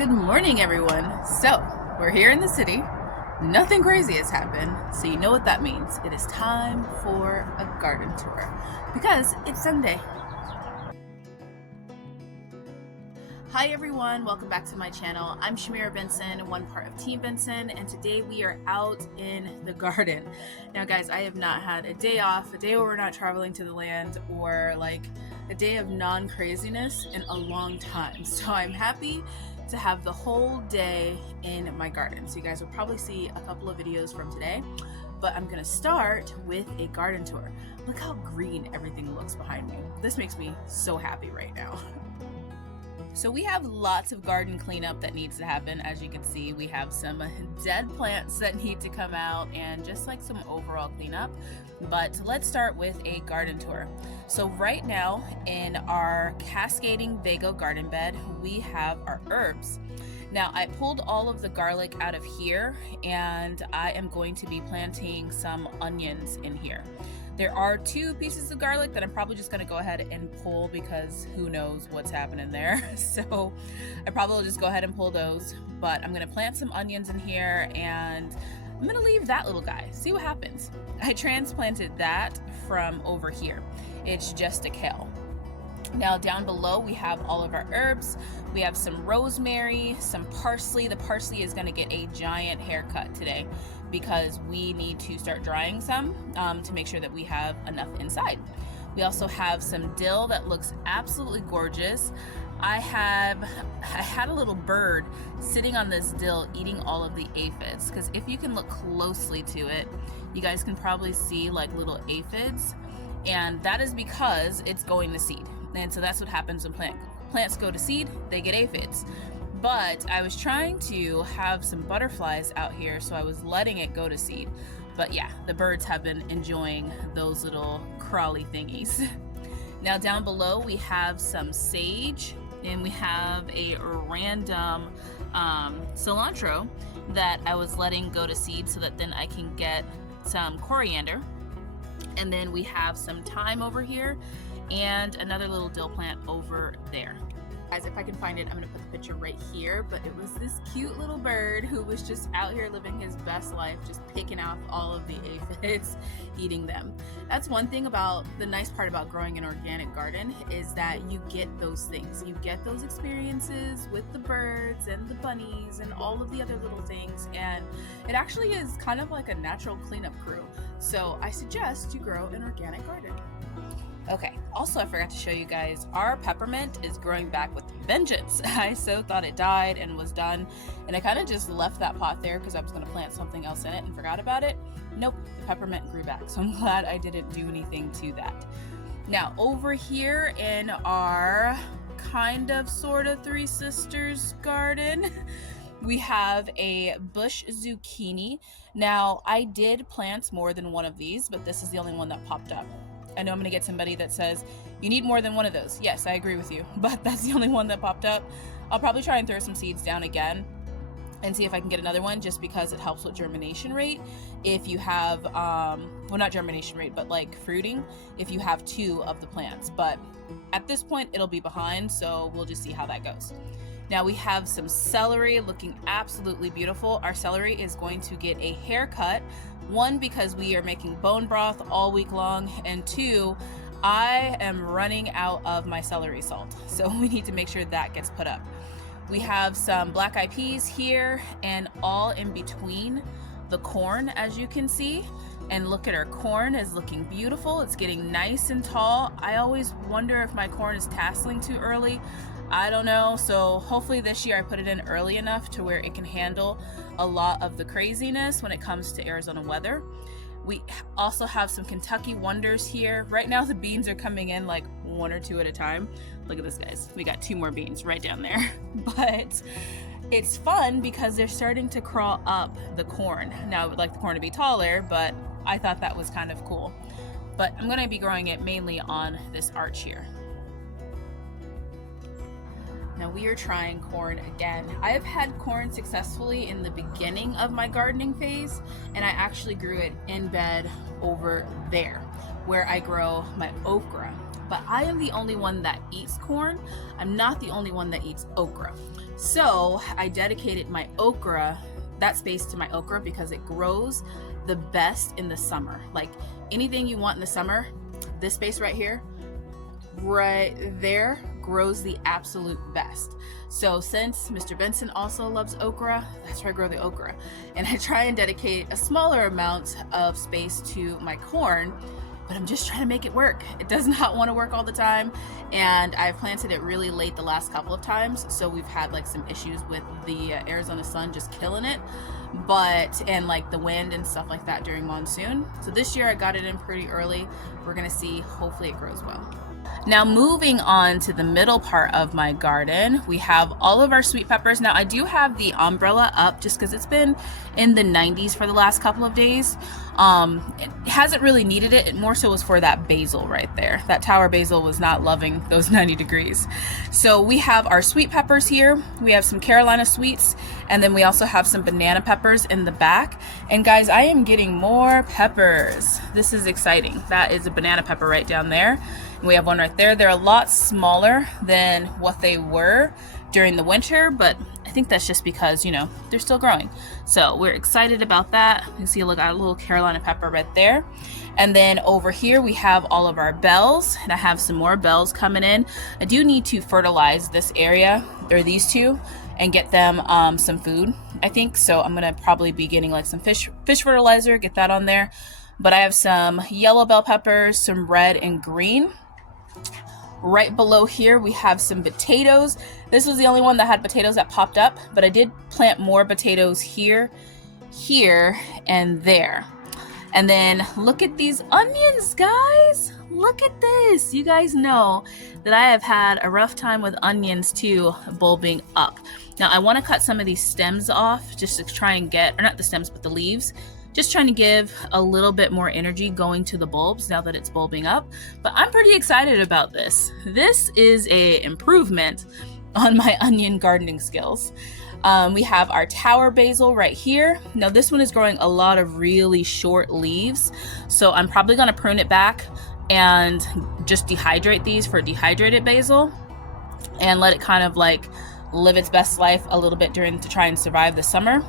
Good morning, everyone. So, we're here in the city. Nothing crazy has happened, so you know what that means. It is time for a garden tour because it's Sunday. Hi everyone, welcome back to my channel. I'm Shamira Benson, one part of Team Benson, and today we are out in the garden. Now guys, I have not had a day off, a day where we're not traveling to the land, or like a day of non-craziness in a long time. So I'm happy to have the whole day in my garden. So you guys will probably see a couple of videos from today, but I'm gonna start with a garden tour. Look how green everything looks behind me. This makes me so happy right now. So we have lots of garden cleanup that needs to happen. As you can see, we have some dead plants that need to come out and just like some overall cleanup. But let's start with a garden tour. So right now in our cascading Vago garden bed, we have our herbs. Now I pulled all of the garlic out of here and I am going to be planting some onions in here. There are 2 pieces of garlic that I'm probably just going to go ahead and pull because who knows what's happening there. So I probably will just go ahead and pull those, but I'm going to plant some onions in here and I'm going to leave that little guy, see what happens. I transplanted that from over here. It's just a kale. Now down below we have all of our herbs. We have some rosemary, some parsley. The parsley is going to get a giant haircut today because we need to start drying some to make sure that we have enough inside. We also have some dill that looks absolutely gorgeous. I had a little bird sitting on this dill eating all of the aphids, because if you can look closely to it, you guys can probably see like little aphids, and that is because it's going to seed. And so that's what happens when plants go to seed, they get aphids. But I was trying to have some butterflies out here, so I was letting it go to seed. But yeah, the birds have been enjoying those little crawly thingies. Now down below we have some sage, and we have a random cilantro that I was letting go to seed so that then I can get some coriander. And then we have some thyme over here and another little dill plant over there. Guys, if I can find it, I'm gonna put the picture right here, but it was this cute little bird who was just out here living his best life, just picking off all of the aphids, eating them. That's one thing about the nice part about growing an organic garden, is that you get those things. You get those experiences with the birds and the bunnies and all of the other little things, and it actually is kind of like a natural cleanup crew. So I suggest you grow an organic garden. Okay, also I forgot to show you guys, our peppermint is growing back with vengeance. I so thought it died and was done, and I kind of just left that pot there because I was going to plant something else in it and forgot about it. Nope, the peppermint grew back, so I'm glad I didn't do anything to that. Now over here in our kind of sort of Three Sisters garden, we have a bush zucchini. Now I did plant more than one of these, but this is the only one that popped up. I know I'm gonna get somebody that says you need more than one of those. Yes, I agree with you, but that's the only one that popped up. I'll probably try and throw some seeds down again and see if I can get another one, just because it helps with germination rate. If you have, well, not germination rate, but like fruiting, if you have 2 of the plants. But at this point, it'll be behind, so we'll just see how that goes. Now we have some celery looking absolutely beautiful. Our celery is going to get a haircut. 1, because we are making bone broth all week long, and 2, I am running out of my celery salt, so we need to make sure that gets put up. We have some black eyed peas here, and all in between the corn, as you can see. And look at our corn is looking beautiful. It's getting nice and tall. I always wonder if my corn is tasseling too early. I don't know, so hopefully this year I put it in early enough to where it can handle a lot of the craziness when it comes to Arizona weather. We also have some Kentucky Wonders here. Right now the beans are coming in like 1 or 2 at a time. Look at this, guys. We got 2 more beans right down there. But it's fun because they're starting to crawl up the corn. Now I would like the corn to be taller, but I thought that was kind of cool. But I'm gonna be growing it mainly on this arch here. Now we are trying corn again. I have had corn successfully in the beginning of my gardening phase, and I actually grew it in bed over there where I grow my okra. But I am the only one that eats corn. I'm not the only one that eats okra. So I dedicated my okra, that space, to my okra because it grows the best in the summer. Like anything you want in the summer, this space right here, right there, grows the absolute best. So since Mr. Benson also loves okra, that's where I grow the okra. And I try and dedicate a smaller amount of space to my corn, but I'm just trying to make it work. It does not want to work all the time, and I've planted it really late the last couple of times, so we've had like some issues with the Arizona sun just killing it, and like the wind and stuff like that during monsoon. So this year I got it in pretty early. We're gonna see, hopefully it grows well. Now moving on to the middle part of my garden, we have all of our sweet peppers. Now I do have the umbrella up just because it's been in the 90s for the last couple of days. It hasn't really needed it. It more so was for that basil right there. That tower basil was not loving those 90 degrees. So we have our sweet peppers here. We have some Carolina sweets, and then we also have some banana peppers in the back. And guys, I am getting more peppers. This is exciting. That is a banana pepper right down there. And we have one right there. They're a lot smaller than what they were during the winter, but I think that's just because, you know, they're still growing. So we're excited about that. You can see, look, a little Carolina pepper right there. And then over here we have all of our bells, and I have some more bells coming in. I do need to fertilize this area, or these two, and get them some food, I think. So I'm gonna probably be getting like some fish fertilizer, get that on there. But I have some yellow bell peppers, some red and green. Right below here we have some potatoes. This was the only one that had potatoes that popped up, but I did plant more potatoes here, and there. And then look at these onions, guys. Look at this. You guys know that I have had a rough time with onions too, bulbing up. Now I want to cut some of these stems off just to try and get, or not the stems, but the leaves. Just trying to give a little bit more energy going to the bulbs now that it's bulbing up. But I'm pretty excited about this. This is an improvement on my onion gardening skills. We have our tower basil right here. Now this one is growing a lot of really short leaves, so I'm probably going to prune it back and just dehydrate these for dehydrated basil and let it kind of like live its best life a little bit to try and survive the summer.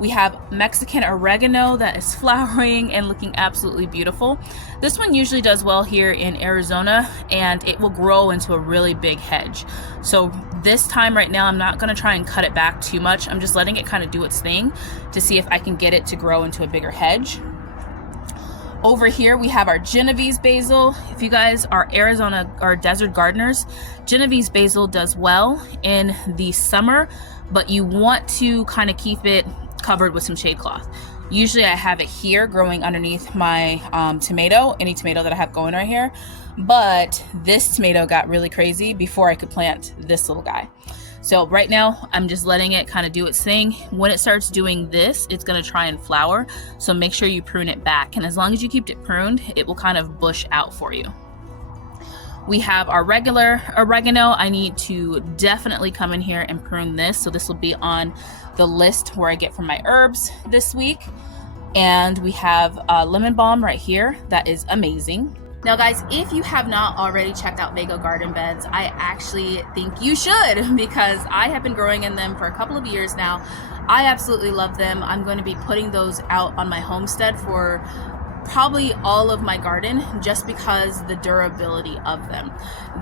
We have Mexican oregano that is flowering and looking absolutely beautiful. This one usually does well here in Arizona, and it will grow into a really big hedge. So this time right now, I'm not gonna try and cut it back too much. I'm just letting it kind of do its thing to see if I can get it to grow into a bigger hedge. Over here, we have our Genovese basil. If you guys are Arizona or desert gardeners, Genovese basil does well in the summer, but you want to kind of keep it covered with some shade cloth. Usually I have it here growing underneath my tomato, any tomato that I have going right here, but this tomato got really crazy before I could plant this little guy. So right now I'm just letting it kind of do its thing. When it starts doing this, it's going to try and flower, so make sure you prune it back, and as long as you keep it pruned, it will kind of bush out for you. We have our regular oregano. I need to definitely come in here and prune this, so this will be on the list where I get from my herbs this week. And we have lemon balm right here. That is amazing. Now guys, if you have not already checked out Vago Garden Beds, I actually think you should, because I have been growing in them for a couple of years now. I absolutely love them. I'm going to be putting those out on my homestead for probably all of my garden, just because the durability of them.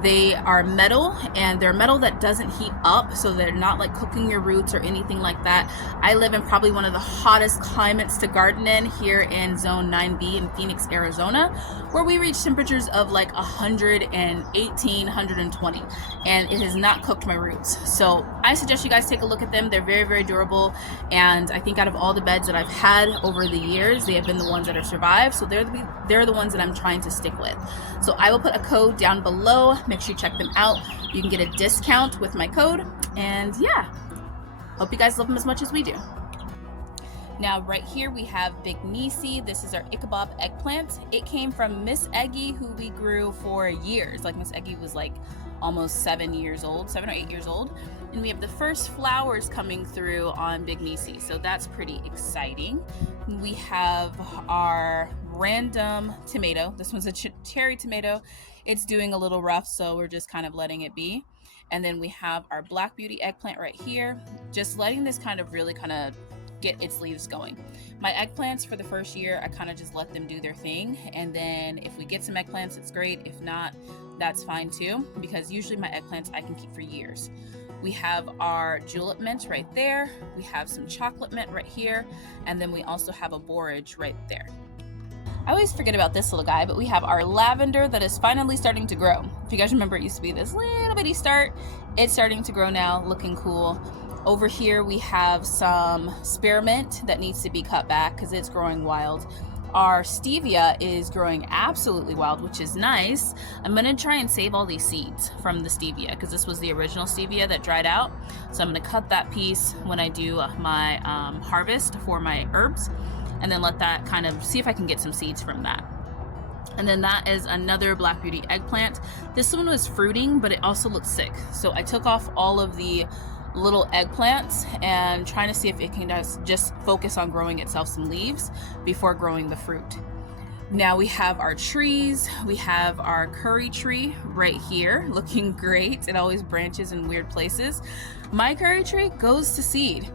They are metal, and they're metal that doesn't heat up, so they're not like cooking your roots or anything like that. I live in probably one of the hottest climates to garden in here in zone 9B in Phoenix, Arizona, where we reach temperatures of like 118, 120, and it has not cooked my roots. So I suggest you guys take a look at them. They're very, very durable, and I think out of all the beds that I've had over the years, they have been the ones that have survived. So they're the ones that I'm trying to stick with. So I will put a code down below. Make sure you check them out. You can get a discount with my code. And yeah, hope you guys love them as much as we do. Now right here we have Big Nisi. This is our Ichabod eggplant. It came from Miss Eggy, who we grew for years. Like Miss Eggy was like almost 7 years old, 7 or 8 years old. And we have the first flowers coming through on Big Nisi, so that's pretty exciting. We have our random tomato. This one's a cherry tomato. It's doing a little rough, so we're just kind of letting it be. And then we have our Black Beauty eggplant right here, just letting this kind of get its leaves going. My eggplants for the first year, I kind of just let them do their thing. And then if we get some eggplants, it's great. If not, that's fine too, because usually my eggplants I can keep for years. We have our julep mint right there. We have some chocolate mint right here. And then we also have a borage right there. I always forget about this little guy, but we have our lavender that is finally starting to grow. If you guys remember, it used to be this little bitty start. It's starting to grow now, looking cool. Over here we have some spearmint that needs to be cut back because it's growing wild. Our stevia is growing absolutely wild, which is nice. I'm gonna try and save all these seeds from the stevia because this was the original stevia that dried out. So I'm gonna cut that piece when I do my harvest for my herbs, and then let that kind of see if I can get some seeds from that. And then that is another Black Beauty eggplant. This one was fruiting, but it also looked sick. So I took off all of the little eggplants and trying to see if it can just focus on growing itself some leaves before growing the fruit. Now we have our trees. We have our curry tree right here, looking great. It always branches in weird places. My curry tree goes to seed.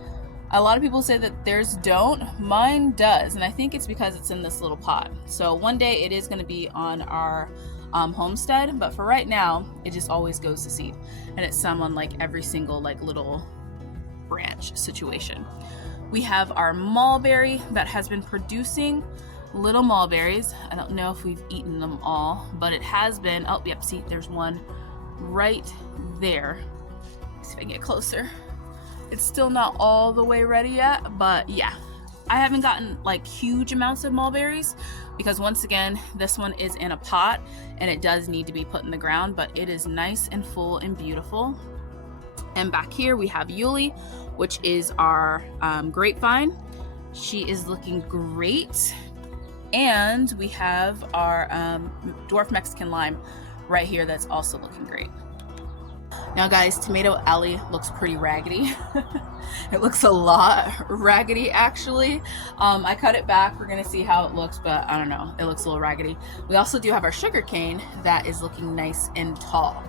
A lot of people say that theirs don't. Mine does, and I think it's because it's in this little pot. So one day it is going to be on our homestead, but for right now it just always goes to seed, and it's some on like every single like little branch situation. We have our mulberry that has been producing little mulberries. I don't know if we've eaten them all, but it has been. Oh yep, see, there's one right there. Let's see if I can get closer. It's still not all the way ready yet, but yeah, I haven't gotten like huge amounts of mulberries because once again, this one is in a pot and it does need to be put in the ground, but it is nice and full and beautiful. And back here we have Yuli, which is our grapevine. She is looking great. And we have our dwarf Mexican lime right here that's also looking great. Now guys, Tomato Alley looks pretty raggedy. It looks a lot raggedy actually. I cut it back. We're gonna see how it looks, but I don't know. It looks a little raggedy. We also do have our sugar cane that is looking nice and tall.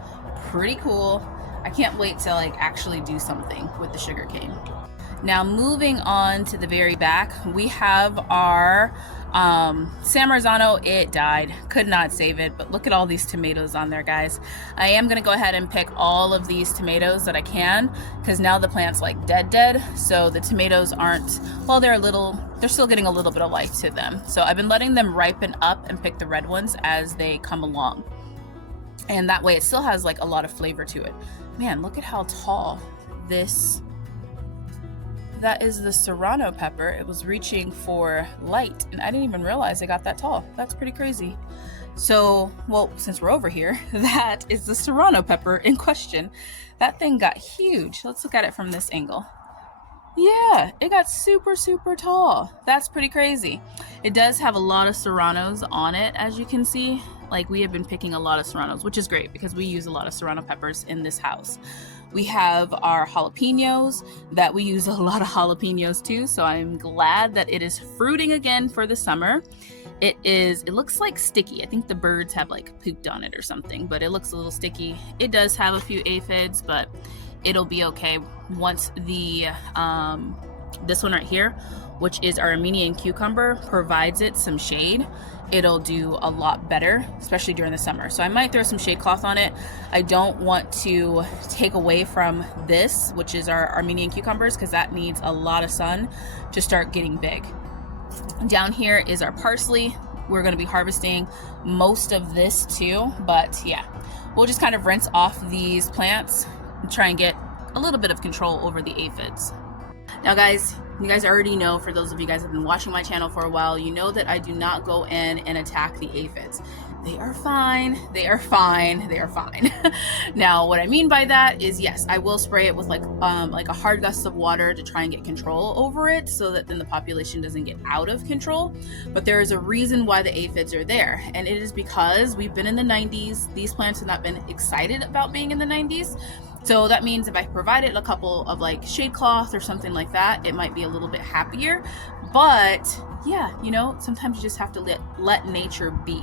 Pretty cool. I can't wait to like actually do something with the sugar cane. Now moving on to the very back, we have our San Marzano. It died, could not save it, but look at all these tomatoes on there, guys. I am gonna go ahead and pick all of these tomatoes that I can because now the plant's like dead, so the tomatoes aren't, well, they're still getting a little bit of life to them. So I've been letting them ripen up and pick the red ones as they come along, and that way it still has like a lot of flavor to it. Man, look at how tall this. That is the serrano pepper. It was reaching for light and I didn't even realize it got that tall. That's pretty crazy. So, well, since we're over here, that is the serrano pepper in question. That thing got huge. Let's look at it from this angle. Yeah, it got super tall. That's pretty crazy. It does have a lot of serranos on it, as you can see. Like, we have been picking a lot of serranos, which is great because we use a lot of serrano peppers in this house. We have our jalapenos that we use a lot of jalapenos too, so I'm glad that it is fruiting again for the summer. It looks like sticky. I think the birds have like pooped on it or something, but it looks a little sticky. It does have a few aphids, but it'll be okay once the this one right here, which is our Armenian cucumber, provides it some shade. It'll do a lot better, especially during the summer. So I might throw some shade cloth on it. I don't want to take away from this, which is our Armenian cucumbers, because that needs a lot of sun to start getting big. Down here is our parsley. We're going to be harvesting most of this too, but yeah, we'll just kind of rinse off these plants and try and get a little bit of control over the aphids. Now guys, you guys already know, for those of you guys that have been watching my channel for a while, you know that I do not go in and attack the aphids. They are fine. They are fine. They are fine. Now, what I mean by that is, yes, I will spray it with like a hard gust of water to try and get control over it so that then the population doesn't get out of control. But there is a reason why the aphids are there. And it is because we've been in the 90s. These plants have not been excited about being in the 90s. So that means if I provided a couple of like shade cloth or something like that, it might be a little bit happier. But yeah, you know, sometimes you just have to let nature be.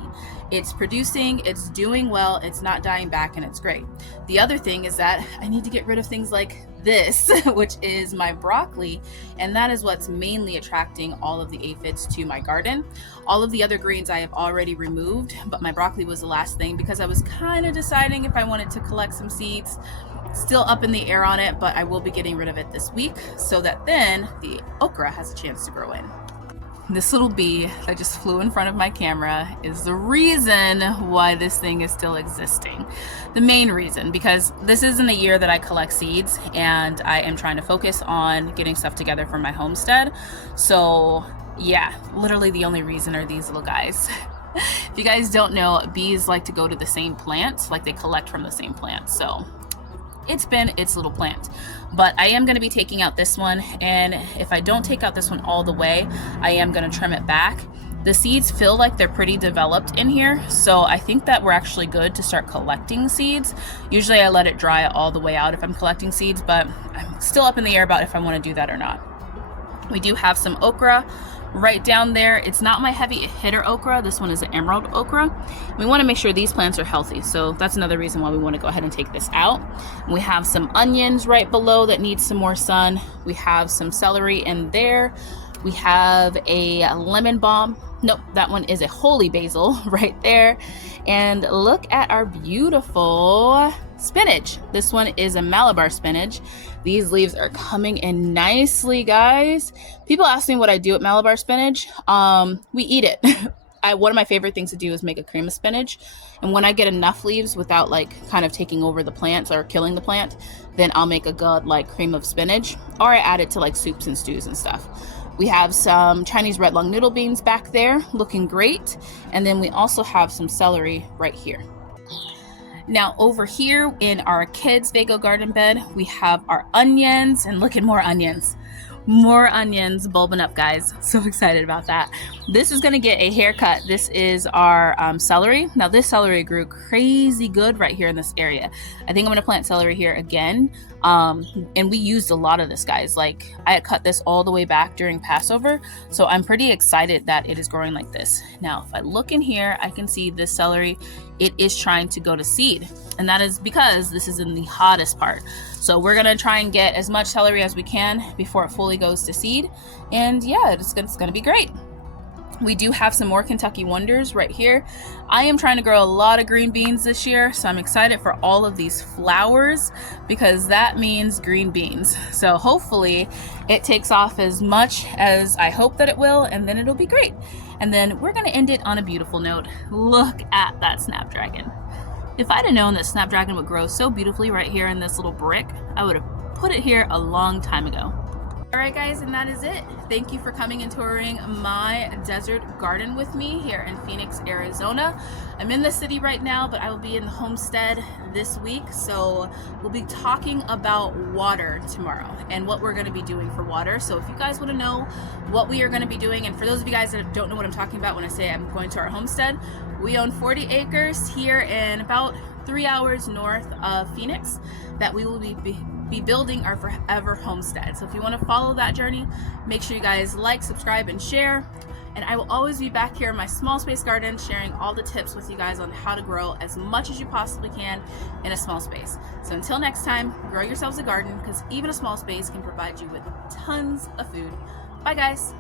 It's producing, it's doing well, it's not dying back, and it's great. The other thing is that I need to get rid of things like this, which is my broccoli, and that is what's mainly attracting all of the aphids to my garden. All of the other greens I have already removed, but my broccoli was the last thing because I was kind of deciding if I wanted to collect some seeds. Still up in the air on it, but I will be getting rid of it this week so that then the okra has a chance to grow in. This little bee that just flew in front of my camera is the reason why this thing is still existing. The main reason, because this isn't a year that I collect seeds and I am trying to focus on getting stuff together for my homestead. So yeah, literally the only reason are these little guys. If you guys don't know, bees like to go to the same plant, like they collect from the same plant. So it's been its little plant. But I am going to be taking out this one, and if I don't take out this one all the way, I am going to trim it back. The seeds feel like they're pretty developed in here, so I think that we're actually good to start collecting seeds. Usually I let it dry all the way out if I'm collecting seeds, but I'm still up in the air about if I want to do that or not. We do have some okra right down there. It's not my heavy hitter okra. This one is an emerald okra. We want to make sure these plants are healthy, so that's another reason why we want to go ahead and take this out. We have some onions right below that need some more sun. We have some celery in there. We have a lemon balm. Nope, that one is a holy basil right there. And look at our beautiful spinach. This one is a Malabar spinach. These leaves are coming in nicely, guys. People ask me what I do with Malabar spinach. We eat it. One of my favorite things to do is make a cream of spinach. And when I get enough leaves without like kind of taking over the plants or killing the plant, then I'll make a good like cream of spinach, or I add it to like soups and stews and stuff. We have some Chinese red lung noodle beans back there looking great. And then we also have some celery right here. Now over here in our kids' Vago garden bed, we have our onions, and look at more onions. More onions bulbing up, guys. So excited about that. This is going to get a haircut. This is our celery. Now this celery grew crazy good right here in this area. I think I'm going to plant celery here again. And we used a lot of this, guys. Like I had cut this all the way back during Passover. So I'm pretty excited that it is growing like this. Now, if I look in here, I can see this celery. It is trying to go to seed. And that is because this is in the hottest part. So we're going to try and get as much celery as we can before it fully goes to seed. And yeah, it's going to be great. We do have some more Kentucky Wonders right here. I am trying to grow a lot of green beans this year, so I'm excited for all of these flowers because that means green beans. So hopefully it takes off as much as I hope that it will, and then it'll be great. And then we're going to end it on a beautiful note. Look at that snapdragon. If I'd have known that snapdragon would grow so beautifully right here in this little brick, I would have put it here a long time ago. Alright guys, and that is it. Thank you for coming and touring my desert garden with me here in Phoenix, Arizona. I'm in the city right now, but I will be in the homestead this week, so we'll be talking about water tomorrow and what we're going to be doing for water. So if you guys want to know what we are going to be doing, and for those of you guys that don't know what I'm talking about when I say I'm going to our homestead, we own 40 acres here in about 3 hours north of Phoenix that we will be building our forever homestead. So if you want to follow that journey, make sure you guys like, subscribe, and share. And I will always be back here in my small space garden sharing all the tips with you guys on how to grow as much as you possibly can in a small space. So until next time, grow yourselves a garden because even a small space can provide you with tons of food. Bye guys.